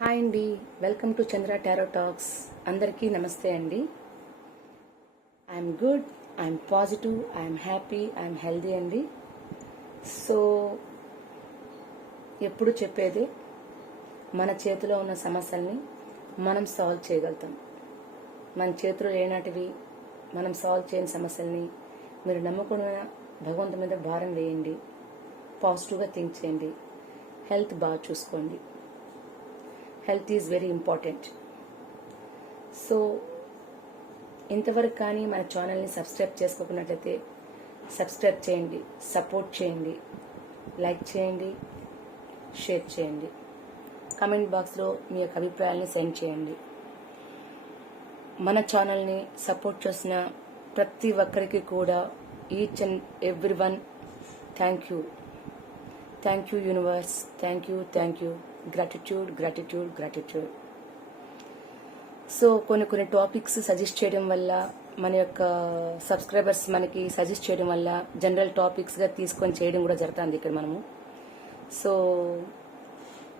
Hi అండి. Welcome to Chandra tarot talks. అందరికీ నమస్తే అండి. I'm good I'm positive I'm happy I'm healthy అండి. సో ఎప్పుడు చెప్పేది? మన చేతిలో ఉన్న సమస్యల్ని మనం సాల్వ్ చేయగలుగుతాం. మన చేతిలో లేనాటివి మనం సాల్వ్ చేయని సమస్యల్ని మీరు నమ్ముకున్న భగవంతు మీద భారం వేయండి. పాజిటివ్గా థింక్ చేయండి. హెల్త్ బాగా చూసుకోండి. Health is very important so ఇంతవరకు కానీ మన ఛానల్ని సబ్స్క్రైబ్ చేసుకోకున్నట్లయితే సబ్స్క్రైబ్ చేయండి సపోర్ట్ చేయండి లైక్ చేయండి షేర్ చేయండి. కమెంట్ బాక్స్లో మీ యొక్క అభిప్రాయాల్ని సెండ్ చేయండి. మన ఛానల్ని సపోర్ట్ చేసిన ప్రతి ఒక్కరికి కూడా each and every one thank you thank you universe thank you thank you gratitude gratitude gratitude so కొన్ని కొన్ని టాపిక్స్ సజెస్ట్ చేయడం వల్ల మన యొక్క సబ్స్క్రైబర్స్ మనకి సజెస్ట్ చేయడం వల్ల జనరల్ టాపిక్స్గా తీసుకొని చేయడం కూడా జరుగుతుంది ఇక్కడ మనము. సో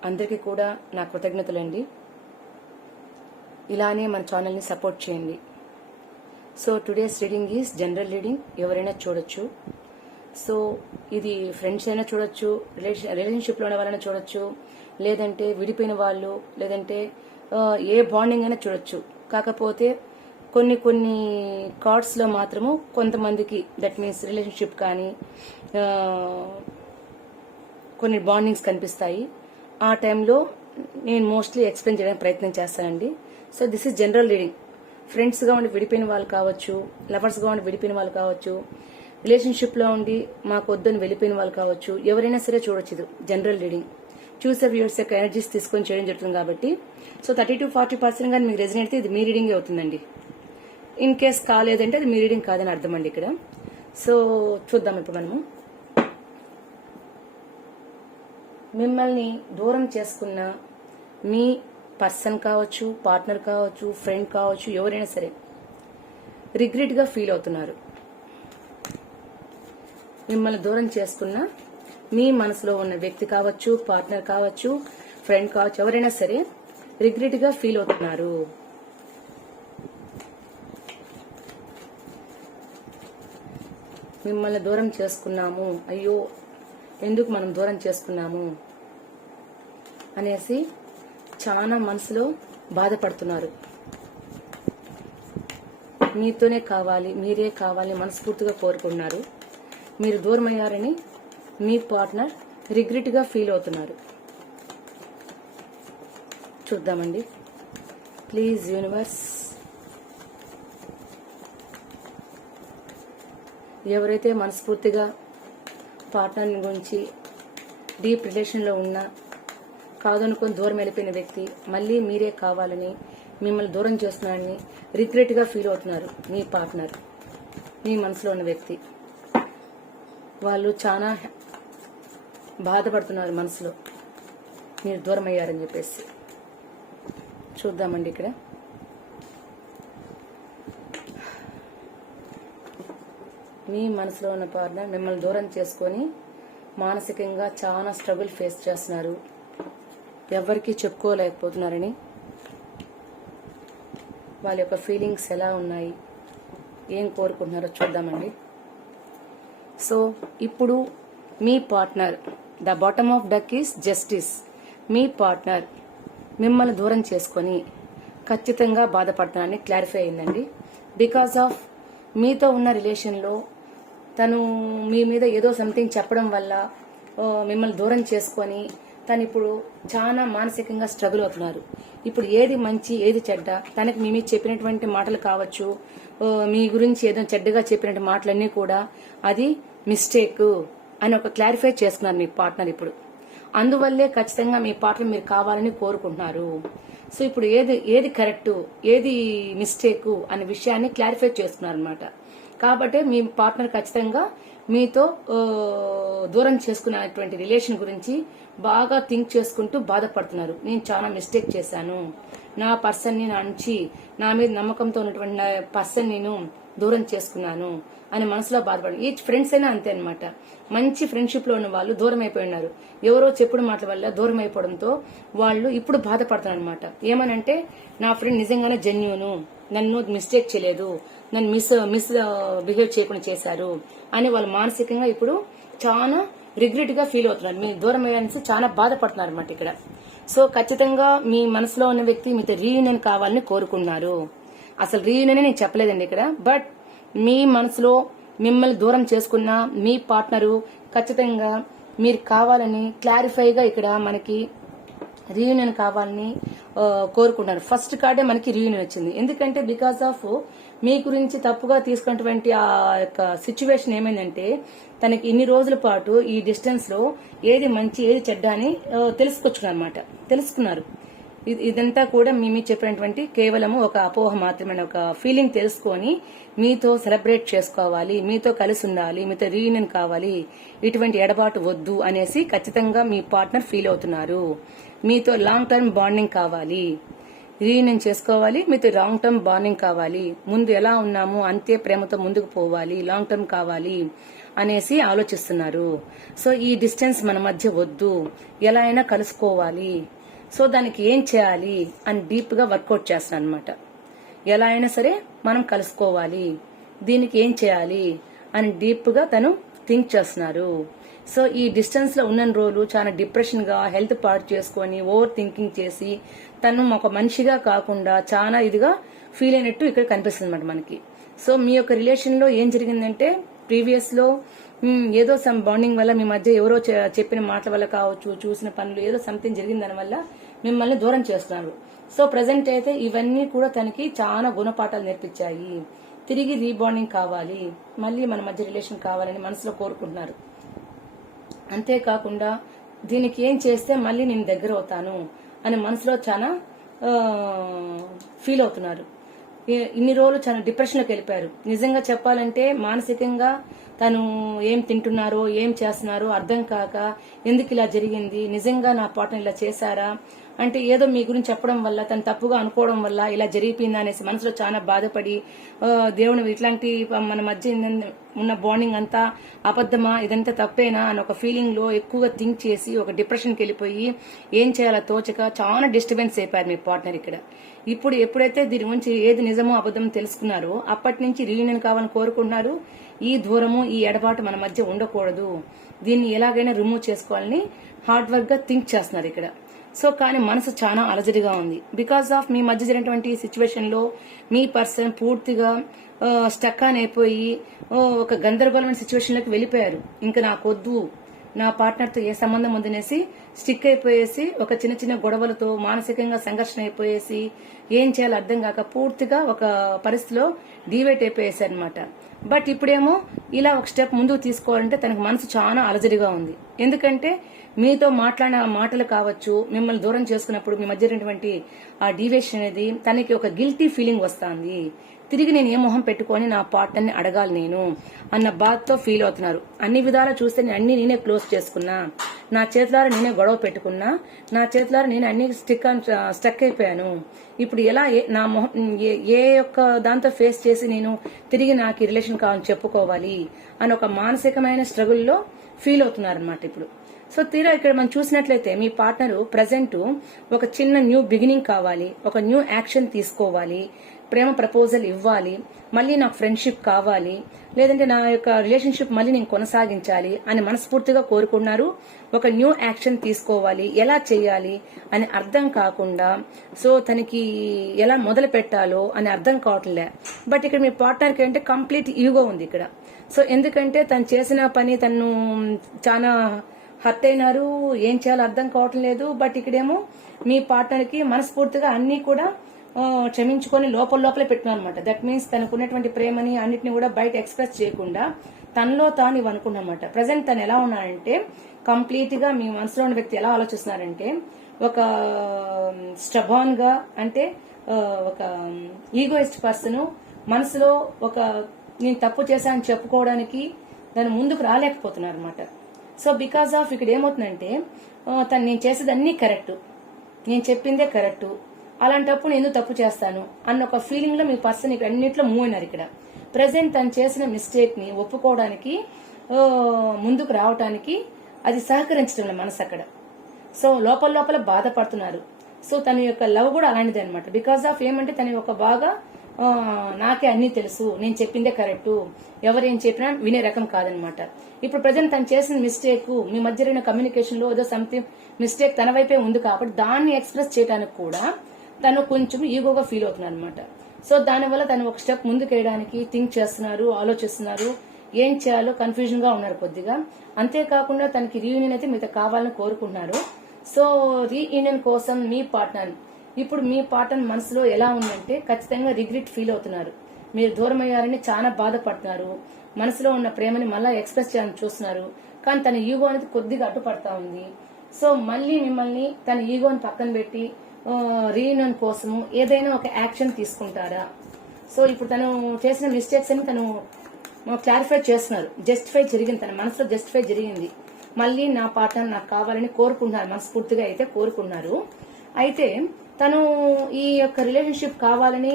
అందరికీ కూడా నా కృతజ్ఞతలండి. ఇలానే మన ఛానల్ని సపోర్ట్ చేయండి. So today's reading is general reading ఎవరైనా చూడొచ్చు. సో ఇది ఫ్రెండ్స్ అయినా చూడొచ్చు రిలేషన్ రిలేషన్షిప్లో ఉన్న వాళ్ళైనా చూడొచ్చు. లేదంటే విడిపోయిన వాళ్ళు లేదంటే ఏ బాండింగ్ అయినా చూడొచ్చు. కాకపోతే కొన్ని కొన్ని కార్డ్స్లో మాత్రము కొంతమందికి దట్ మీన్స్ రిలేషన్షిప్ కానీ కొన్ని బాండింగ్స్ కనిపిస్తాయి. ఆ టైంలో నేను మోస్ట్లీ ఎక్స్ప్లెయిన్ చేయడానికి ప్రయత్నం చేస్తానండి. So this is general reading ఫ్రెండ్స్గా ఉండి విడిపోయిన వాళ్ళు కావచ్చు లవర్స్గా ఉండి విడిపోయిన వాళ్ళు కావచ్చు రిలేషన్షిప్లో ఉండి మాకు వద్దని వెళ్ళిపోయిన వాళ్ళు కావచ్చు ఎవరైనా సరే చూడొచ్చు జనరల్ రీడింగ్ చూసే వ్యూర్స్ యొక్క ఎనర్జీస్ తీసుకొని చేయడం జరుగుతుంది కాబట్టి. So thirty to forty percent కానీ మీకు రెజినేట్ అయితే ఇది మీ రీడింగ్ అవుతుందండి. ఇన్ కేస్ కాలేదంటే అది మీ రీడింగ్ కాదని అర్థం అండి ఇక్కడ. సో చూద్దాం ఇప్పుడు మనము. మిమ్మల్ని దూరం చేసుకున్న మీ పర్సన్ కావచ్చు పార్ట్నర్ కావచ్చు ఫ్రెండ్ కావచ్చు ఎవరైనా సరే రిగ్రెట్గా ఫీల్ అవుతున్నారు. మిమ్మల్ని దూరం చేసుకున్న మీ మనసులో ఉన్న వ్యక్తి కావచ్చు పార్ట్నర్ కావచ్చు ఫ్రెండ్ కావచ్చు ఎవరైనా సరే రిగ్రెట్గా ఫీల్ అవుతున్నారు. మిమ్మల్ని దూరం చేసుకున్నాము. అయ్యో ఎందుకు మనం దూరం చేసుకున్నాము? అనేసి చాలా మనసులో బాధపడుతున్నారు. మీతోనే కావాలి మీరే కావాలి మనస్ఫూర్తిగా కోరుకుంటున్నారు. మీరు దూరమయ్యారని మీ పార్ట్నర్ రిగ్రెట్గా ఫీల్ అవుతున్నారు. చూద్దామండి. Please universe. ఎవరైతే మనస్ఫూర్తిగా పార్ట్నర్ గురించి డీప్ రిలేషన్లో ఉన్నా కాదనుకొని దూరం వెళ్ళిపోయిన వ్యక్తి మళ్ళీ మీరే కావాలని మిమ్మల్ని దూరం చేస్తున్నారని రిగ్రెట్గా ఫీల్ అవుతున్నారు మీ పార్ట్నర్ మీ మనసులో ఉన్న వ్యక్తి. వాళ్ళు చాలా బాధపడుతున్నారు మనసులో. మీరు దూరం అయ్యారని చెప్పేసి. చూద్దామండి ఇక్కడ. మీ మనసులో ఉన్న పార్ట్నర్ మిమ్మల్ని దూరం చేసుకొని మానసికంగా చాలా స్ట్రగుల్ ఫేస్ చేస్తున్నారు. ఎవరికి చెప్పుకోలేకపోతున్నారని. వాళ్ళ యొక్క ఫీలింగ్స్ ఎలా ఉన్నాయి? ఏం కోరుకుంటున్నారో చూద్దామండి. సో ఇప్పుడు మీ partner the bottom of deck is justice. Me partner మిమ్మల్ని దూరం చేసుకొని ఖచ్చితంగా బాధపడుతున్నానని క్లారిఫై అయిందండి. బికాస్ ఆఫ్ మీతో ఉన్న రిలేషన్లో తను మీ మీద ఏదో సంథింగ్ చెప్పడం వల్ల మిమ్మల్ని దూరం చేసుకొని తను ఇప్పుడు చాలా మానసికంగా స్ట్రగుల్ అవుతున్నారు. ఇప్పుడు ఏది మంచి ఏది చెడ్డ తనకి మీ మీద చెప్పినటువంటి మాటలు కావచ్చు మీ గురించి ఏదో చెడ్డగా చెప్పినటువంటి మాటలన్నీ కూడా అది మిస్టేక్. అని ఒక క్లారిఫై చేస్తున్నారు మీ పార్ట్నర్ ఇప్పుడు. అందువల్లే ఖచ్చితంగా మీ పార్ట్నర్ మీరు కావాలని కోరుకుంటున్నారు. సో ఇప్పుడు ఏది ఏది కరెక్ట్ ఏది మిస్టేక్ అనే విషయాన్ని క్లారిఫై చేస్తున్నారు అనమాట కాబట్టి మీ పార్ట్నర్ ఖచ్చితంగా మీతో దూరం చేసుకునేటువంటి రిలేషన్ గురించి బాగా థింక్ చేసుకుంటూ బాధపడుతున్నారు. నేను చాలా మిస్టేక్ చేశాను. నా పర్సన్ని నా నుంచి నా మీద నమ్మకంతో ఉన్నటువంటి పర్సన్ నేను దూరం చేసుకున్నాను. అని మనసులో బాధపడి ఈ ఫ్రెండ్స్ అయినా అంతే అనమాట మంచి ఫ్రెండ్షిప్లో ఉన్న వాళ్ళు దూరం అయిపోయినారు ఉన్నారు ఎవరో చెప్పుడు మాటల వల్ల దూరం అయిపోవడంతో వాళ్ళు ఇప్పుడు బాధపడుతున్నారు అనమాట ఏమనంటే నా ఫ్రెండ్ నిజంగానే జెన్యును నన్ను మిస్టేక్ చేయలేదు నన్ను మిస్ మిస్ బిహేవ్ చేయకుండా చేశారు అని వాళ్ళు మానసికంగా ఇప్పుడు చాలా రిగ్రెట్గా ఫీల్ అవుతున్నారు. మీ దూరం అయ్యానికి చాలా బాధపడుతున్నారు అనమాట ఇక్కడ. సో ఖచ్చితంగా మీ మనసులో ఉన్న వ్యక్తి మీతో రీయూనియన్ కావాలని కోరుకున్నారు. అసలు రీయూనియన్ నేను చెప్పలేదండి ఇక్కడ. బట్ మీ మనసులో మిమ్మల్ని దూరం చేసుకున్న మీ పార్ట్నరు ఖచ్చితంగా మీరు కావాలని క్లారిఫైగా ఇక్కడ మనకి రీయూనియన్ కావాలని కోరుకున్నారు కోరుకుంటున్నారు. ఫస్ట్ కార్డే మనకి రీయూనియన్ వచ్చింది. ఎందుకంటే బికాస్ ఆఫ్ మీ గురించి తప్పుగా తీసుకున్నటువంటి ఆ యొక్క సిచ్యువేషన్ ఏమైందంటే తనకి ఇన్ని రోజుల పాటు ఈ డిస్టెన్స్లో ఏది మంచి ఏది చెడ్డ అని తెలుసుకొచ్చుకున్నారు అనమాట తెలుసుకున్నారు. ఇదంతా కూడా మీ చెప్పినటువంటి కేవలము ఒక అపోహ మాత్రమే ఒక ఫీలింగ్ తెలుసుకొని మీతో సెలబ్రేట్ చేసుకోవాలి మీతో కలిసి ఉండాలి మీతో రీయూనియన్ కావాలి ఇటువంటి ఎడబాటు వద్దు అనేసి ఖచ్చితంగా మీ పార్ట్నర్ ఫీల్ అవుతున్నారు. మీతో లాంగ్ టర్మ్ బాండింగ్ కావాలి. రీయూనియన్ చేసుకోవాలి మీతో లాంగ్ టర్మ్ బాండింగ్ కావాలి. ముందు ఎలా ఉన్నాము అంతే ప్రేమతో ముందుకు పోవాలి లాంగ్ టర్మ్ కావాలి అనేసి ఆలోచిస్తున్నారు. సో ఈ డిస్టెన్స్ మన మధ్య వద్దు. ఎలా అయినా కలుసుకోవాలి. సో దానికి ఏం చేయాలి అని డీప్గా వర్కౌట్ చేస్తాను అనమాట ఎలా అయినా సరే మనం కలుసుకోవాలి. దీనికి ఏం చేయాలి అని డీప్గా తను థింక్ చేస్తున్నారు. సో ఈ డిస్టెన్స్లో ఉన్న రోజులు చాలా డిప్రెషన్గా హెల్త్ పాడు చేసుకొని ఓవర్ థింకింగ్ చేసి తను ఒక మనిషిగా కాకుండా చాలా ఇదిగా ఫీల్ అయినట్టు ఇక్కడ కనిపిస్తుంది అనమాట మనకి. సో మీ యొక్క రిలేషన్లో ఏం జరిగిందంటే ప్రీవియస్లో ఏదో సమ్ బాండింగ్ వల్ల మీ మధ్య ఎవరో చెప్పిన మాటల వల్ల కావచ్చు చూసిన పనులు ఏదో సంథింగ్ జరిగిన దాని వల్ల మిమ్మల్ని దూరం చేస్తున్నారు. సో ప్రజెంట్ అయితే ఇవన్నీ కూడా తనకి చాలా గుణపాఠాలు నేర్పించాయి. తిరిగి రీబాండింగ్ కావాలి. మళ్ళీ మన మధ్య రిలేషన్ కావాలని మనసులో కోరుకుంటున్నారు. అంతేకాకుండా దీనికి ఏం చేస్తే మళ్ళీ నేను దగ్గర అవుతాను అని మనసులో చాలా ఫీల్ అవుతున్నారు. ఇన్ని రోజులు చాలా డిప్రెషన్లోకి వెళ్ళిపోయారు. నిజంగా చెప్పాలంటే మానసికంగా తను ఏం తింటున్నారో ఏం చేస్తున్నారో అర్థం కాక ఎందుకు ఇలా జరిగింది నిజంగా నా పాటను ఇలా చేశారా? అంటే ఏదో మీ గురించి చెప్పడం వల్ల తను తప్పుగా అనుకోవడం వల్ల ఇలా జరిగిపోయిందా అనేసి మనసులో చాలా బాధపడి దేవుని ఇట్లాంటి మన మధ్య ఉన్న బాండింగ్ అంతా అబద్ధమా? ఇదంతా తప్పేనా? అని ఒక ఫీలింగ్లో ఎక్కువగా థింక్ చేసి ఒక డిప్రెషన్కి వెళ్ళిపోయి ఏం చేయాలో తోచక? చాలా డిస్టర్బెన్స్ అయిపోయారు మీ పార్ట్నర్ ఇక్కడ. ఇప్పుడు ఎప్పుడైతే దీని గురించి ఏది నిజమో అబద్ధం తెలుసుకున్నారో అప్పటి నుంచి రీయూనియన్ కావాలని కోరుకుంటున్నారు. ఈ దూరము ఈ ఎడబాటు మన మధ్య ఉండకూడదు. దీన్ని ఎలాగైనా రిమూవ్ చేసుకోవాలని హార్డ్ వర్క్గా థింక్ చేస్తున్నారు ఇక్కడ. సో కానీ మనసు చాలా అలజడిగా ఉంది. బికాస్ ఆఫ్ మీ మధ్య జరిగినటువంటి సిచ్యువేషన్లో మీ పర్సన్ పూర్తిగా స్టక్ అని అయిపోయి ఒక గందరగోళమైన సిచ్యువేషన్లోకి వెళ్ళిపోయారు. ఇంకా నాకొద్దు. నా పార్ట్నర్తో ఏ సంబంధం ఉందనేసి స్టిక్ అయిపోయేసి ఒక చిన్న చిన్న గొడవలతో మానసికంగా సంఘర్షణ అయిపోయేసి ఏం చేయాలో అర్థం కాక పూర్తిగా ఒక పరిస్థితిలో డివేట్ అయిపోయేసారనమాట బట్ ఇప్పుడేమో ఇలా ఒక స్టెప్ ముందుకు తీసుకోవాలంటే తనకు మనసు చాలా అలజడిగా ఉంది. ఎందుకంటే మీతో మాట్లాడిన మాటలు కావచ్చు మిమ్మల్ని దూరం చేసుకున్నప్పుడు మీ మధ్య ఉన్నటువంటి ఆ డివేషన్ అనేది తనకి ఒక గిల్టీ ఫీలింగ్ వస్తుంది. తిరిగి నేను ఏ మొహం పెట్టుకొని నా పార్ట్నర్ని అడగాలి నేను అన్న బాధతో ఫీల్ అవుతున్నారు. అన్ని విధాలా చూస్తే నేను అన్ని నేనే క్లోజ్ చేసుకున్నా. నా చేతులారా నేనే గొడవ పెట్టుకున్నా నా చేతులారా నేను అన్ని స్టిక్ స్టక్ uh, అయిపోయాను. ఇప్పుడు ఎలా నా మొహం ఏ- ఏ యొక్క దాంతో ఫేస్ చేసి నేను తిరిగి నాకు ఈ రిలేషన్ కావాలని చెప్పుకోవాలి అని ఒక మానసికమైన స్ట్రగుల్లో ఫీల్ అవుతున్నారనమాట ఇప్పుడు. సో తీరా ఇక్కడ మనం చూసినట్లయితే మీ పార్ట్నర్ ప్రజెంట్ ఒక చిన్న న్యూ బిగినింగ్ కావాలి ఒక న్యూ యాక్షన్ తీసుకోవాలి. ప్రేమ ప్రపోజల్ ఇవ్వాలి మళ్ళీ నాకు ఫ్రెండ్షిప్ కావాలి లేదంటే నా యొక్క రిలేషన్షిప్ మళ్ళీ నేను కొనసాగించాలి అని మనస్ఫూర్తిగా కోరుకున్నారు. ఒక న్యూ యాక్షన్ తీసుకోవాలి ఎలా చేయాలి అని అర్థం కాకుండా సో తనకి ఎలా మొదలు పెట్టాలో అని అర్థం కావట్లే. బట్ ఇక్కడ మీ పార్ట్నర్కి అంటే కంప్లీట్ ఈగో ఉంది ఇక్కడ. సో ఎందుకంటే తను చేసిన పని తను చాలా హర్ట్ అయినారు ఏం చేయాలో అర్థం కావటం లేదు బట్ ఇక్కడేమో మీ పార్ట్నర్కి మనస్ఫూర్తిగా అన్నీ కూడా క్షమించుకొని లోపల లోపలే పెట్టుకున్నారు అనమాట దట్ మీన్స్ తనకున్నటువంటి ప్రేమని అన్నిటిని కూడా బయట ఎక్స్ప్రెస్ చేయకుండా తనలో తాను ఇవి అనుకున్నమాట ప్రజెంట్ తను ఎలా ఉన్నాడంటే కంప్లీట్గా మీ మనసులో ఉన్న వ్యక్తి ఎలా ఆలోచిస్తున్నారంటే ఒక స్టబాన్గా అంటే ఒక ఈగోయిస్ట్ పర్సన్ మనసులో ఒక నేను తప్పు చేశానని చెప్పుకోవడానికి దాని ముందుకు రాలేకపోతున్నారు అనమాట సో బికాస్ ఆఫ్ ఇక్కడ ఏమవుతుందంటే తను నేను చేసేది అన్ని కరెక్ట్ నేను చెప్పిందే కరెక్ట్ అలాంటప్పుడు నేను ఎందుకు తప్పు చేస్తాను అన్న ఒక ఫీలింగ్లో మీ పర్సన్ ఇక్కడ అన్నింటిలో మూవ్ అయినారు ఇక్కడ. ప్రజెంట్ తను చేసిన మిస్టేక్ని ఒప్పుకోవడానికి ముందుకు రావటానికి అది సహకరించడం మనసు అక్కడ. సో లోపల లోపల బాధపడుతున్నారు. సో తన యొక్క లవ్ కూడా అలాంటిది అనమాట బికాస్ ఆఫ్ ఏమంటే తన యొక్క బాగా నాకే అన్ని తెలుసు. నేను చెప్పిందే కరెక్టు ఎవరేం చెప్పినా వినే రకం కాదనమాట ఇప్పుడు ప్రజెంట్ తను చేసిన మిస్టేక్ మీ మధ్య జరిగిన కమ్యూనికేషన్లో ఏదో సంథింగ్ మిస్టేక్ తన వైపే ఉంది కాబట్టి దాన్ని ఎక్స్ప్రెస్ చేయడానికి కూడా తను కొంచెం ఈగోగా ఫీల్ అవుతున్నాడు అనమాట సో దానివల్ల తను ఒక స్టెప్ ముందుకు వేయడానికి థింక్ చేస్తున్నారు ఆలోచిస్తున్నారు ఏం చేయాలో కన్ఫ్యూజన్గా ఉన్నారు కొద్దిగా. అంతేకాకుండా తనకి రీయూనియన్ అయితే మీతో కావాలని కోరుకుంటున్నారు. సో రీయూనియన్ కోసం మీ పార్ట్నర్ ఇప్పుడు మీ పార్ట్నర్ మనసులో ఎలా ఉందంటే ఖచ్చితంగా రిగ్రెట్ ఫీల్ అవుతున్నారు. మీరు దూరం అయ్యారని చాలా బాధపడుతున్నారు. మనసులో ఉన్న ప్రేమని మళ్ళీ ఎక్స్ప్రెస్ చేయాలని చూస్తున్నారు. కానీ తన ఈగో అనేది కొద్దిగా అడ్డుపడతా ఉంది. సో మళ్ళీ మిమ్మల్ని తన ఈగోని పక్కన పెట్టి రీయూనియన్ కోసము ఏదైనా ఒక యాక్షన్ తీసుకుంటారా? సో ఇప్పుడు తను చేసిన మిస్టేక్స్ అని తను క్లారిఫై చేస్తున్నారు. జస్టిఫై జరిగింది తన మనసులో జస్టిఫై జరిగింది. మళ్ళీ నా పాట నాకు కావాలని కోరుకుంటున్నారు మనస్ఫూర్తిగా అయితే కోరుకున్నారు అయితే తను ఈ యొక్క రిలేషన్షిప్ కావాలని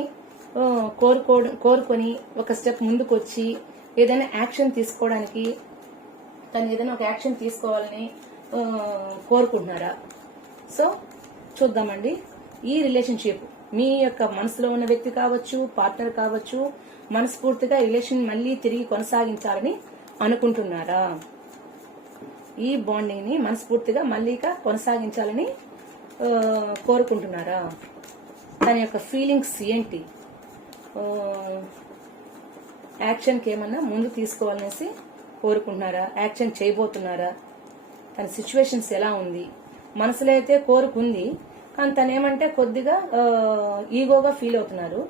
కోరుకో కోరుకొని ఒక స్టెప్ ముందుకొచ్చి ఏదైనా యాక్షన్ తీసుకోవడానికి తను ఏదైనా ఒక యాక్షన్ తీసుకోవాలని కోరుకుంటున్నారా? సో చూద్దామండి. ఈ రిలేషన్షిప్ మీ యొక్క మనసులో ఉన్న వ్యక్తి కావచ్చు పార్ట్నర్ కావచ్చు మనస్ఫూర్తిగా రిలేషన్ మళ్ళీ తిరిగి కొనసాగించాలని అనుకుంటున్నారా? ఈ బాండింగ్ని మనస్ఫూర్తిగా మళ్ళీ ఇక కొనసాగించాలని కోరుకుంటున్నారా? తన యొక్క ఫీలింగ్స్ ఏంటి? యాక్షన్కి ఏమన్నా ముందు తీసుకోవాలనేసి కోరుకుంటున్నారా? యాక్షన్ చేయబోతున్నారా? తన సిచ్యువేషన్స్ ఎలా ఉంది? మనసులో అయితే కోరుకుంది కానీ తను ఏమంటే కొద్దిగా ఈగోగా ఫీల్ అవుతున్నారు.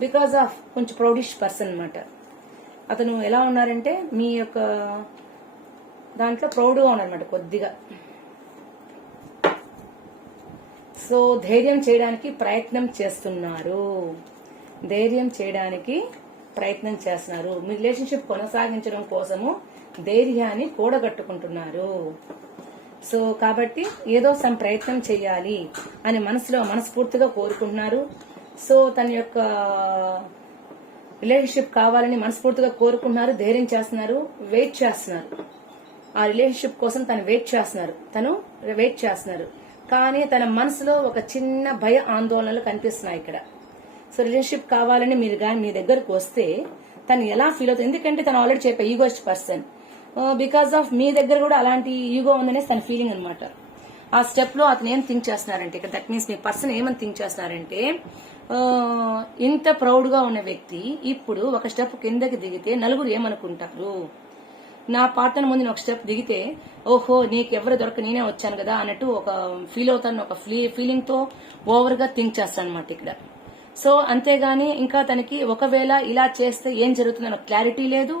బికాస్ ఆఫ్ కొంచెం ప్రౌడిష్ పర్సన్ అన్నమాట. అతను ఎలా ఉన్నారంటే మీ యొక్క దాంట్లో ప్రౌడ్గా ఉన్నారన్నమాట కొద్దిగా. సో ధైర్యం చేయడానికి ప్రయత్నం చేస్తున్నారు. ధైర్యం చేయడానికి ప్రయత్నం చేస్తున్నారు. మీ రిలేషన్షిప్ కొనసాగించడం కోసము ధైర్యాన్ని కూడగట్టుకుంటున్నారు. సో కాబట్టి ఏదో సమ్ ప్రయత్నం చేయాలి అని మనసులో మనస్ఫూర్తిగా కోరుకుంటున్నారు. సో తన యొక్క రిలేషన్షిప్ కావాలని మనస్ఫూర్తిగా కోరుకుంటున్నారు ధైర్యం చేస్తున్నారు వెయిట్ చేస్తున్నారు. ఆ రిలేషన్షిప్ కోసం తను వెయిట్ చేస్తున్నారు. తను వెయిట్ చేస్తున్నారు. కానీ తన మనసులో ఒక చిన్న భయ ఆందోళనలు కనిపిస్తున్నాయి ఇక్కడ. సో రిలేషన్షిప్ కావాలని మీరు కానీ మీ దగ్గరకు వస్తే తను ఎలా ఫీల్ అవుతుంది? ఎందుకంటే తను ఆల్రెడీ చెప్పే ఈగోస్ట్ పర్సన్ బికాస్ ఆఫ్ మీ దగ్గర కూడా అలాంటి ఈగో ఉందనేసి తన ఫీలింగ్ అనమాట ఆ స్టెప్లో అతను ఏం థింక్ చేస్తున్నారంటే ఇక్కడ దట్ మీన్స్ మీ పర్సన్ ఏమని థింక్ చేస్తున్నారంటే ఇంత ప్రౌడ్గా ఉన్న వ్యక్తి ఇప్పుడు ఒక స్టెప్ కిందకి దిగితే నలుగురు ఏమనుకుంటారు? నా పార్ట్నర్ ముందు నేను ఒక స్టెప్ దిగితే ఓహో నీకు ఎవరు దొరక నేనే వచ్చాను కదా అన్నట్టు ఒక ఫీల్ అవుతాను ఒక ఫీలింగ్తో ఓవర్గా థింక్ చేస్తాను అనమాట ఇక్కడ. సో అంతేగాని ఇంకా తనకి ఒకవేళ ఇలా చేస్తే ఏం జరుగుతుందన్న క్లారిటీ లేదు.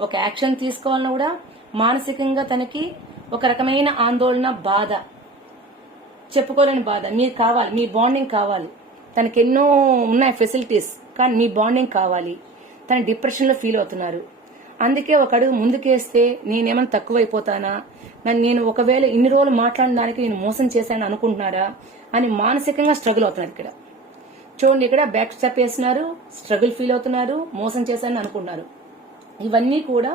ఒక యాక్షన్ తీసుకోవాలన్నా కూడా మానసికంగా తనకి ఒక రకమైన ఆందోళన బాధ చెప్పుకోలేని బాధ. మీరు కావాలి మీ బాండింగ్ కావాలి. తనకి ఎన్నో ఉన్నాయి ఫెసిలిటీస్ కానీ మీ బాండింగ్ కావాలి. తన డిప్రెషన్లో ఫీల్ అవుతున్నారు. అందుకే ఒక అడుగు ముందుకేస్తే నేనేమైనా తక్కువైపోతానా? నన్ను నేను ఒకవేళ ఇన్ని రోజులు మాట్లాడడానికి నేను మోసం చేశానని అనుకుంటున్నారా? అని మానసికంగా స్ట్రగుల్ అవుతున్నారు ఇక్కడ. చూడండి ఇక్కడ బ్యాక్ స్టెప్ వేస్తున్నారు స్ట్రగుల్ ఫీల్ అవుతున్నారు మోసం చేశానని అనుకుంటున్నారు. ఇవన్నీ కూడా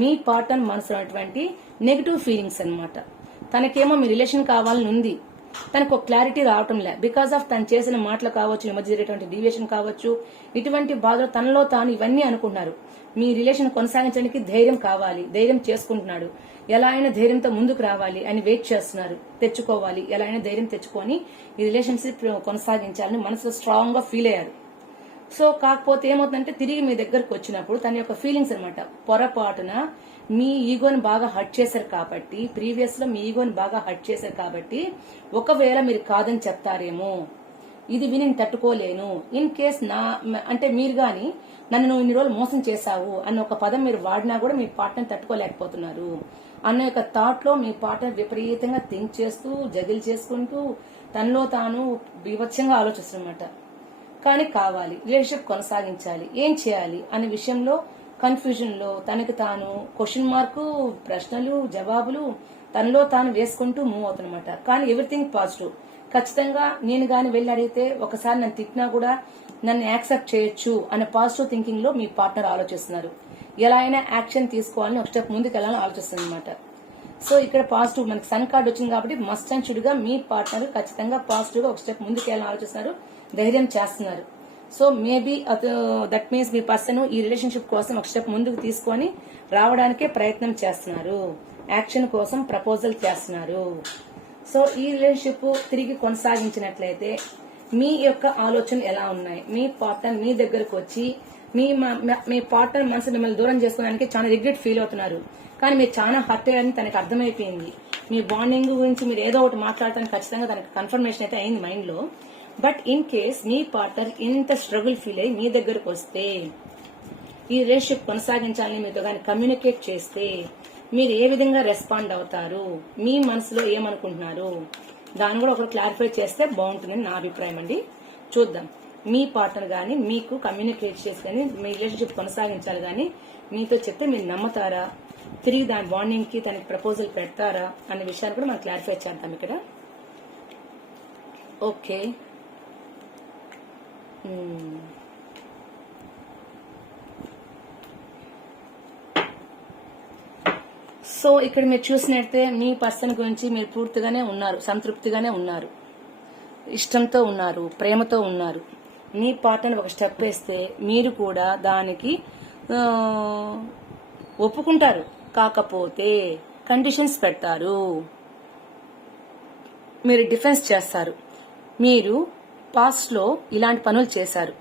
మీ పార్ట్నర్ మనసులో ఉన్నటువంటి నెగిటివ్ ఫీలింగ్స్ అన్నమాట. తనకేమో మీ రిలేషన్ కావాలని ఉంది తనకు ఒక క్లారిటీ రావటం లే. బికాస్ ఆఫ్ తను చేసిన మాటలు కావచ్చు ఈ మధ్య జరిగేటువంటి డీవియేషన్ కావచ్చు ఇటువంటి బాధలు తనలో తాను ఇవన్నీ అనుకుంటున్నారు. మీ రిలేషన్ కొనసాగించడానికి ధైర్యం కావాలి ధైర్యం చేసుకుంటున్నాడు. ఎలా అయినా ధైర్యంతో ముందుకు రావాలి అని వెయిట్ చేస్తున్నారు. తెచ్చుకోవాలి ఎలా అయినా ధైర్యం తెచ్చుకొని ఈ రిలేషన్షిప్ కొనసాగించాలని మనసులో స్ట్రాంగ్గా ఫీల్ అయ్యారు. సో కాకపోతే ఏమవుతుందంటే తిరిగి మీ దగ్గరకు వచ్చినప్పుడు తన యొక్క ఫీలింగ్స్ అనమాట పొరపాటున మీ ఈగోని బాగా హట్ చేశారు కాబట్టి ప్రీవియస్లో మీ ఈగోని బాగా హట్ చేశారు కాబట్టి ఒకవేళ మీరు కాదని చెప్తారేమో ఇది విని తట్టుకోలేను ఇన్ కేస్ నా అంటే మీరు గాని నన్ను నువ్వు ఇన్ని రోజులు మోసం చేశావు అన్న ఒక పదం మీరు వాడినా కూడా మీ పార్ట్నర్ తట్టుకోలేకపోతున్నారు అన్న యొక్క థాట్లో మీ పార్ట్నర్ విపరీతంగా థింక్ చేస్తూ జగిల్ చేసుకుంటూ తనలో తాను బీభత్సంగా ఆలోచిస్తున్నమాట. కానీ కావాలి రిలేషన్షిప్ కొనసాగించాలి. ఏం చేయాలి అనే విషయంలో కన్ఫ్యూజన్లో తాను క్వశ్చన్ మార్కు ప్రశ్నలు జవాబులు తనలో తాను వేసుకుంటూ మూవ్ అవుతున్నమాట. కానీ ఎవ్రీథింగ్ పాజిటివ్ ఖచ్చితంగా నేను గాని వెళ్ళి అడిగితే ఒకసారి నన్ను తిట్టినా కూడా నన్ను యాక్సెప్ట్ చేయొచ్చు అనే పాజిటివ్ థింకింగ్లో మీ పార్ట్నర్ ఆలోచిస్తున్నారు. ఎలా అయినా యాక్షన్ తీసుకోవాలని ఒక స్టెప్ ముందుకు వెళ్ళాలని ఆలోచిస్తుంది అనమాట సో ఇక్కడ పాజిటివ్ మనకి సన్ కార్డ్ వచ్చింది కాబట్టి మస్ట్ అండ్ షుడ్ మీ పార్ట్నర్ ఖచ్చితంగా పాజిటివ్గా ఒక స్టెప్ ముందుకు వెళ్ళాలని ఆలోచిస్తున్నారు. ధైర్యం చేస్తున్నారు. సో మేబీ దట్ మీన్స్ మీ పర్సన్ ఈ రిలేషన్షిప్ కోసం ఒక స్టెప్ ముందుకు తీసుకొని రావడానికే ప్రయత్నం చేస్తున్నారు. యాక్షన్ కోసం ప్రపోజల్ చేస్తున్నారు. సో ఈ రిలేషన్షిప్ తిరిగి కొనసాగించినట్లయితే మీ యొక్క ఆలోచనలు ఎలా ఉన్నాయి? మీ పార్ట్నర్ మీ దగ్గరకు వచ్చి మీ మీ పార్ట్నర్ మనసు మిమ్మల్ని దూరం చేసుకోవడానికి చాలా రిగ్రెట్ ఫీల్ అవుతున్నారు. కానీ మీరు చాలా హర్ట్ అయ్యారని తనకి అర్థమైపోయింది. మీ బాండింగ్ గురించి మీరు ఏదో ఒకటి మాట్లాడటానికి ఖచ్చితంగా తనకి కన్ఫర్మేషన్ అయితే అయింది మైండ్లో. బట్ ఇన్ కేస్ మీ పార్ట్నర్ ఇంత స్ట్రగుల్ ఫీల్ అయ్యి మీ దగ్గరకు వస్తే ఈ రిలేషన్షిప్ కొనసాగించాలని మీతో కానీ కమ్యూనికేట్ చేస్తే మీరు ఏ విధంగా రెస్పాండ్ అవుతారు? మీ మనసులో ఏమనుకుంటున్నారు? దాన్ని కూడా ఒకరు క్లారిఫై చేస్తే బాగుంటుందని నా అభిప్రాయం అండి. చూద్దాం. మీ పార్ట్నర్ కానీ మీకు కమ్యూనికేట్ చేసి కానీ మీ రిలేషన్షిప్ కొనసాగించాలి కానీ మీతో చెప్తే మీరు నమ్ముతారా? తిరిగి దాని బాండింగ్కి తనకి ప్రపోజల్ పెడతారా? అనే విషయాన్ని కూడా మనం క్లారిఫై చేద్దాం ఇక్కడ. ఓకే సో ఇక్కడ మీరు చూసినట్టే మీ పర్సన్ గురించి మీరు పూర్తిగానే ఉన్నారు సంతృప్తిగానే ఉన్నారు ఇష్టంతో ఉన్నారు ప్రేమతో ఉన్నారు. మీ పార్ట్నర్ ఒక స్టెప్ వేస్తే మీరు కూడా దానికి ఒప్పుకుంటారు. కాకపోతే కండిషన్స్ పెడతారు. మీరు డిఫెన్స్ చేస్తారు. మీరు పాస్ట్లో ఇలాంటి పనులు చేశారు.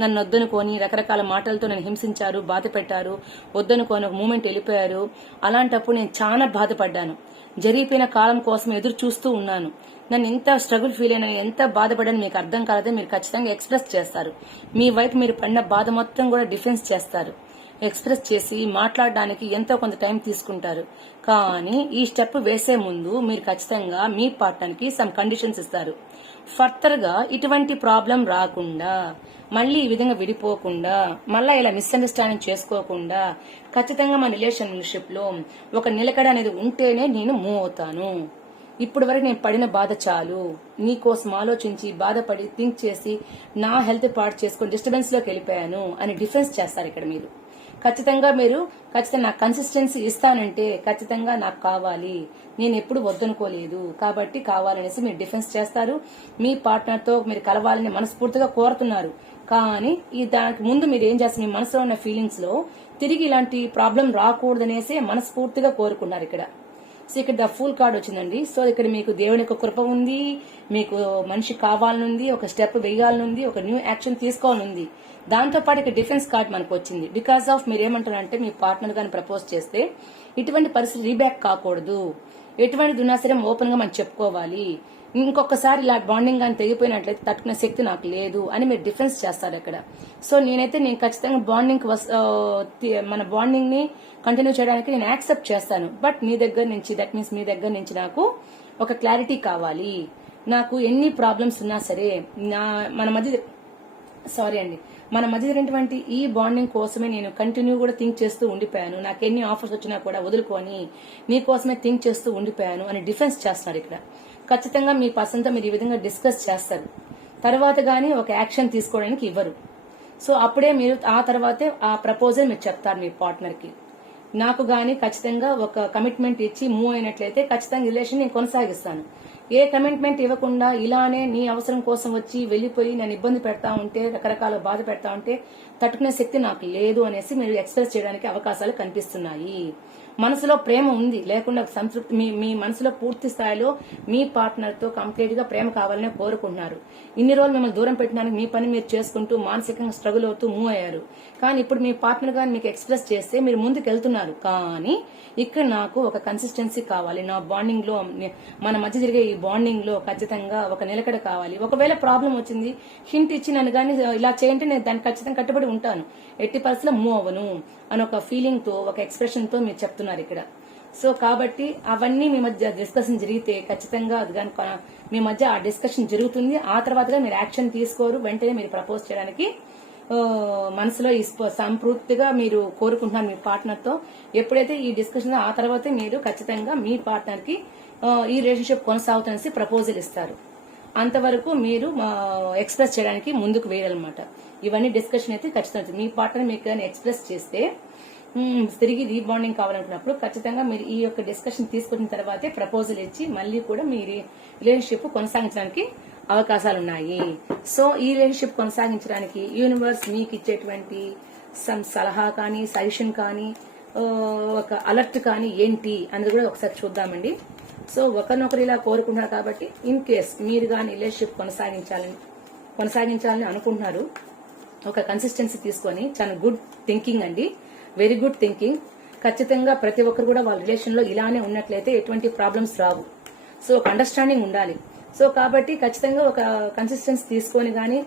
నన్ను వద్దనుకొని రకరకాల మాటలతో నన్ను హింసించారు బాధ పెట్టారు వద్దనుకొని ఒక మూమెంట్ వెళ్ళిపోయారు. అలాంటప్పుడు నేను చాలా బాధపడ్డాను. జరిగిపోయిన కాలం కోసం ఎదురు చూస్తూ ఉన్నాను. నన్ను ఎంత స్ట్రగుల్ ఫీల్ అయినా ఎంత బాధపడని మీకు అర్థం కాలేదో మీరు ఖచ్చితంగా ఎక్స్ప్రెస్ చేస్తారు. మీ వైపు మీరు పడిన బాధ మొత్తం కూడా డిఫెన్స్ చేస్తారు. ఎక్స్ప్రెస్ చేసి మాట్లాడడానికి ఎంతో కొంత టైం తీసుకుంటారు. కానీ ఈ స్టెప్ వేసే ముందు మీరు ఖచ్చితంగా మీ పార్ట్నర్కి సమ్ కండిషన్స్ ఇస్తారు. ఫర్దర్గా ఇటువంటి ప్రాబ్లం రాకుండా మళ్ళీ ఈ విధంగా విడిపోకుండా మళ్ళీ ఇలా మిస్అండర్స్టాండింగ్ చేసుకోకుండా ఖచ్చితంగా మా రిలేషన్షిప్లో ఒక నిలకడ అనేది ఉంటేనే నేను మూవ్ అవుతాను. ఇప్పుడు వరకు నేను పడిన బాధ చాలు. నీ కోసం ఆలోచించి బాధపడి థింక్ చేసి నా హెల్త్ పాడు చేసుకుని డిస్టర్బెన్స్లోకి వెళ్ళిపోయాను అని డిఫరెన్స్ చేస్తారు ఇక్కడ మీరు. ఖచ్చితంగా మీరు ఖచ్చితంగా నాకు కన్సిస్టెన్సీ ఇస్తానంటే ఖచ్చితంగా నాకు కావాలి. నేను ఎప్పుడు వద్దనుకోలేదు. కాబట్టి కావాలనేసి మీరు డిఫెన్స్ చేస్తారు. మీ పార్ట్నర్తో మీరు కలవాలని మనస్ఫూర్తిగా కోరుతున్నారు. కానీ ఈ దానికి ముందు మీరు ఏం చేస్తారు? మీ మనసులో ఉన్న ఫీలింగ్స్లో తిరిగి ఇలాంటి ప్రాబ్లం రాకూడదనేసి మనస్ఫూర్తిగా కోరుకున్నారు ఇక్కడ. సో ఇక్కడ ద ఫుల్ కార్డ్ వచ్చిందండి. సో ఇక్కడ మీకు దేవుని యొక్క కృప ఉంది. మీకు మనిషి కావాలనుంది ఒక స్టెప్ వేయాలనుంది ఒక న్యూ యాక్షన్ తీసుకోవాలనుంది. దాంతోపాటు ఇక డిఫెన్స్ కార్డ్ మనకు వచ్చింది బికాస్ ఆఫ్ మీరు ఏమంటారంటే మీ పార్ట్నర్ గాని ప్రపోజ్ చేస్తే ఇటువంటి పరిస్థితి రీబ్యాక్ కాకూడదు. ఎటువంటి ఉన్నా సరే ఓపెన్గా మనం చెప్పుకోవాలి. ఇంకొకసారి ఇలా బాండింగ్ కానీ తెగిపోయినట్లయితే తట్టుకునే శక్తి నాకు లేదు అని మీరు డిఫెన్స్ చేస్తారు అక్కడ. సో నేనైతే నేను ఖచ్చితంగా బాండింగ్ మన బాండింగ్ని కంటిన్యూ చేయడానికి నేను యాక్సెప్ట్ చేస్తాను. బట్ మీ దగ్గర నుంచి దట్ మీన్స్ మీ దగ్గర నుంచి నాకు ఒక క్లారిటీ కావాలి. నాకు ఎన్ని ప్రాబ్లమ్స్ ఉన్నా సరే నా మన మధ్య సారీ అండి. మన మధ్య జరిగినటువంటి ఈ బాండింగ్ కోసమే నేను కంటిన్యూ కూడా థింక్ చేస్తూ ఉండిపోయాను. నాకు ఎన్ని ఆఫర్స్ వచ్చినా కూడా వదులుకొని నీ కోసమే థింక్ చేస్తూ ఉండిపోయాను అని డిఫెన్స్ చేస్తున్నారు ఇక్కడ. ఖచ్చితంగా మీ పర్సన్తో మీరు ఈ విధంగా డిస్కస్ చేస్తారు. తర్వాత కానీ ఒక యాక్షన్ తీసుకోవడానికి ఇవ్వరు. సో అప్పుడే మీరు ఆ తర్వాతే ఆ ప్రపోజల్ మీరు చెప్తారు మీ పార్ట్నర్కి. నాకు కానీ ఖచ్చితంగా ఒక కమిట్మెంట్ ఇచ్చి మూవ్ అయినట్లయితే ఖచ్చితంగా రిలేషన్ నేను కొనసాగిస్తాను. ఏ కమిట్మెంట్ ఇవ్వకుండా ఇలానే నీ అవసరం కోసం వచ్చి వెళ్ళిపోయి నేను ఇబ్బంది పెడతా ఉంటే రకరకాల బాధ పెడతా ఉంటే తట్టుకునే శక్తి నాకు లేదు అనేసి మీరు ఎక్స్ప్రెస్ చేయడానికి అవకాశాలు కనిపిస్తున్నాయి. మనసులో ప్రేమ ఉంది. లేకుండా సంతృప్తి మీ మీ మనసులో పూర్తి స్థాయిలో మీ పార్ట్నర్తో కంప్లీట్గా ప్రేమ కావాలని కోరుకుంటున్నారు. ఇన్ని రోజులు మిమ్మల్ని దూరం పెట్టడానికి మీ పని మీరు చేసుకుంటూ మానసికంగా స్ట్రగుల్ అవుతూ మూవ్ అయ్యారు. కానీ ఇప్పుడు మీ పార్ట్నర్ గారు మీకు ఎక్స్ప్రెస్ చేస్తే మీరు ముందుకు వెళ్తున్నారు. కానీ ఇక్కడ నాకు ఒక కన్సిస్టెన్సీ కావాలి. నా బాండింగ్లో మన మధ్య జరిగే ఈ బాండింగ్లో ఖచ్చితంగా ఒక నిలకడ కావాలి. ఒకవేళ ప్రాబ్లం వచ్చింది హింట్ ఇచ్చి నన్ను కానీ ఇలా చేయంటే నేను దానికి ఖచ్చితంగా కట్టుబడి ఉంటాను. ఎట్టి పరిస్థితుల్లో మూవ్ అవ్వను అని ఒక ఫీలింగ్తో ఒక ఎక్స్ప్రెషన్తో మీరు చెప్తున్నారు ఇక్కడ. సో కాబట్టి అవన్నీ మీ మధ్య డిస్కషన్ జరిగితే ఖచ్చితంగా అది కనుక మీ మధ్య ఆ డిస్కషన్ జరుగుతుంది. ఆ తర్వాతగా మీరు యాక్షన్ తీసుకోరు. వెంటనే మీరు ప్రపోజ్ చేయడానికి మనసులో ఈ మీరు కోరుకుంటున్నారు మీ పార్ట్నర్తో. ఎప్పుడైతే ఈ డిస్కషన్ ఆ తర్వాతే మీరు ఖచ్చితంగా మీ పార్ట్నర్కి ఈ రిలేషన్షిప్ కొనసాగుతున్నసి ప్రపోజల్ ఇస్తారు. అంతవరకు మీరు ఎక్స్ప్రెస్ చేయడానికి ముందుకు వేయాలన్నమాట. ఇవన్నీ డిస్కషన్ అయితే ఖచ్చితంగా అవుతుంది. మీ పార్ట్నర్ మీకు కానీ ఎక్స్ప్రెస్ చేస్తే తిరిగి రీబాండింగ్ కావాలనుకున్నప్పుడు ఖచ్చితంగా మీరు ఈ యొక్క డిస్కషన్ తీసుకున్న తర్వాతే ప్రపోజల్ ఇచ్చి మళ్ళీ కూడా మీ రిలేషన్షిప్ కొనసాగించడానికి అవకాశాలు ఉన్నాయి సో ఈ రిలేషన్షిప్ కొనసాగించడానికి యూనివర్స్ మీకు ఇచ్చేటువంటి సమ్ సలహా కానీ సజెషన్ కానీ ఒక అలర్ట్ కానీ ఏంటి అనేది కూడా ఒకసారి చూద్దామండి. సో ఒకరినొకరు ఇలా కోరుకుంటున్నారు కాబట్టి ఇన్ కేస్ మీరు కానీ రిలేషన్షిప్ కొనసాగించాలని కొనసాగించాలని అనుకుంటున్నారు ఒక కన్సిస్టెన్సీ తీసుకొని చాలా గుడ్ థింకింగ్ అండి. వెరీ గుడ్ థింకింగ్ ఖచ్చితంగా ప్రతి ఒక్కరు కూడా వాళ్ళ రిలేషన్లో ఇలానే ఉన్నట్లయితే ఎటువంటి ప్రాబ్లమ్స్ రావు. సో ఒక అండర్స్టాండింగ్ ఉండాలి. సో కాబట్టి ఖచ్చితంగా ఒక కన్సిస్టెన్సీ తీసుకొని కానీ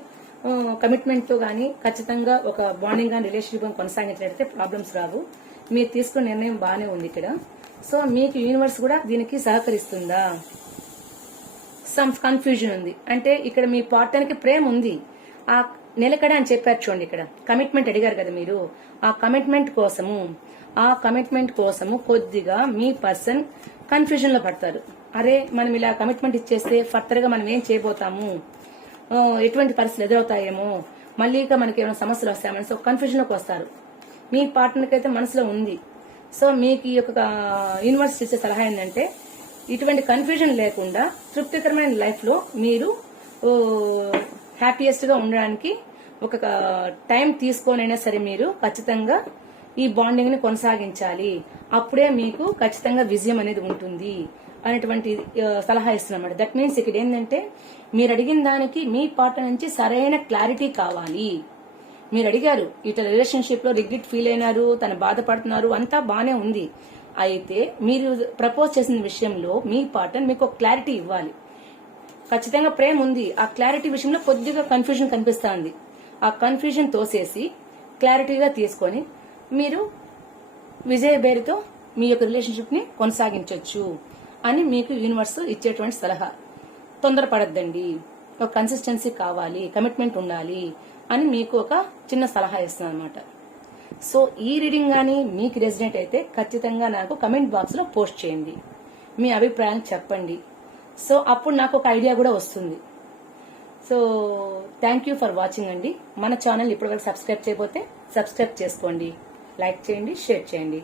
కమిట్మెంట్తో కానీ ఖచ్చితంగా ఒక బాండింగ్ కానీ రిలేషన్షిప్ కొనసాగించినట్లయితే ప్రాబ్లమ్స్ రావు. మీరు తీసుకున్న నిర్ణయం బాగానే ఉంది ఇక్కడ. సో మీకు యూనివర్స్ కూడా దీనికి సహకరిస్తుందా? సమ్ కన్ఫ్యూజన్ ఉంది. అంటే ఇక్కడ మీ పార్ట్నర్కి ప్రేమ ఉంది. ఆ నిలకడ అని చెప్పారు చూడండి ఇక్కడ. కమిట్మెంట్ అడిగారు కదా మీరు. ఆ కమిట్మెంట్ కోసము ఆ కమిట్మెంట్ కోసము కొద్దిగా మీ పర్సన్ కన్ఫ్యూజన్లో పడతారు. అరే మనం ఇలా కమిట్మెంట్ ఇచ్చేస్తే ఫర్దర్గా మనం ఏం చేయబోతాము? ఎటువంటి పరిస్థితులు ఎదురవుతాయేమో? మళ్ళీ ఇక మనకి ఏమైనా సమస్యలు వస్తాయని సో కన్ఫ్యూజన్లోకి వస్తారు. మీ పార్ట్నర్కి అయితే మనసులో ఉంది. సో మీకు ఈ యొక్క యూనివర్సిటీ ఇచ్చే సలహా ఏంటంటే ఇటువంటి కన్ఫ్యూజన్ లేకుండా తృప్తికరమైన లైఫ్లో మీరు హ్యాపీయెస్ట్గా ఉండడానికి ఒక టైం తీసుకోనైనా సరే మీరు ఖచ్చితంగా ఈ బాండింగ్ని కొనసాగించాలి. అప్పుడే మీకు ఖచ్చితంగా విజయం అనేది ఉంటుంది అనేటువంటి సలహా ఇస్తున్నమాట దట్ మీన్స్ ఇక్కడ ఏంటంటే మీరు అడిగిన దానికి మీ పాట నుంచి సరైన క్లారిటీ కావాలి. మీరు అడిగారు ఇట రిలేషన్షిప్లో రిగ్రెట్ ఫీల్ అయినారు తను బాధపడుతున్నారు అంతా బానే ఉంది. అయితే మీరు ప్రపోజ్ చేసిన విషయంలో మీ పార్ట్నర్ మీకు ఒక క్లారిటీ ఇవ్వాలి. ఖచ్చితంగా ప్రేమ ఉంది. ఆ క్లారిటీ విషయంలో కొద్దిగా కన్ఫ్యూజన్ కనిపిస్తుంది. ఆ కన్ఫ్యూజన్ తోసేసి క్లారిటీగా తీసుకొని మీరు విజయ పేరుతో మీ యొక్క రిలేషన్షిప్ని కొనసాగించవచ్చు అని మీకు యూనివర్స్ ఇచ్చేటువంటి సలహా. తొందరపడద్దండి. ఒక కన్సిస్టెన్సీ కావాలి కమిట్మెంట్ ఉండాలి. అని మీకు ఒక చిన్న సలహా ఇస్తున్నాను అనమాట సో ఈ రీడింగ్ కానీ మీకు రెసిడెంట్ అయితే ఖచ్చితంగా నాకు కమెంట్ బాక్స్లో పోస్ట్ చేయండి. మీ అభిప్రాయం చెప్పండి. సో అప్పుడు నాకు ఒక ఐడియా కూడా వస్తుంది. So thank you for watching అండి. మన ఛానల్ ఇప్పటివరకు సబ్స్క్రైబ్ చేయకపోతే సబ్స్క్రైబ్ చేసుకోండి. లైక్ చేయండి షేర్ చేయండి.